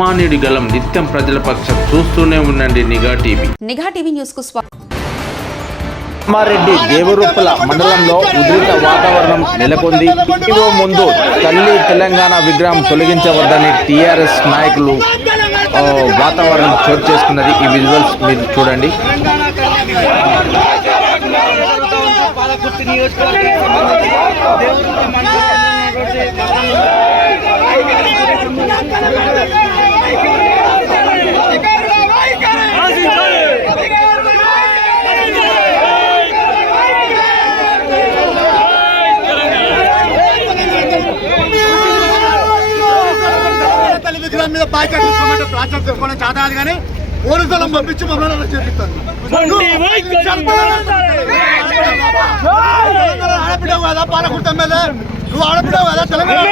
మానేడి గలం నిత్యం ప్రజల పక్షం చూస్తూనే ఉండండి నిఘా టీవీ. నిఘా టీవీ న్యూస్ కు కామారెడ్డి దేవరూపల మండలంలో ఉద్రిక్త వాతావరణం నెలకొంది. ఈవో ముందు తల్లి తెలంగాణ విగ్రహం తొలగించవద్దని టీఆర్ఎస్ నాయకులు వాతావరణం చోటు చేసుకున్నది. ఈ విజువల్స్ మీరు చూడండి. మీద బాధ్యత తీసుకోమంటే ప్రాచీన తీసుకోవడం చాలా అది కానీ పోలీసులను పంపించి మమ్మల్ని చేపిస్తారు. ఆడపిడవు కదా పాలకుర్త మీద నువ్వు ఆడపిడవు కదా తెలంగాణ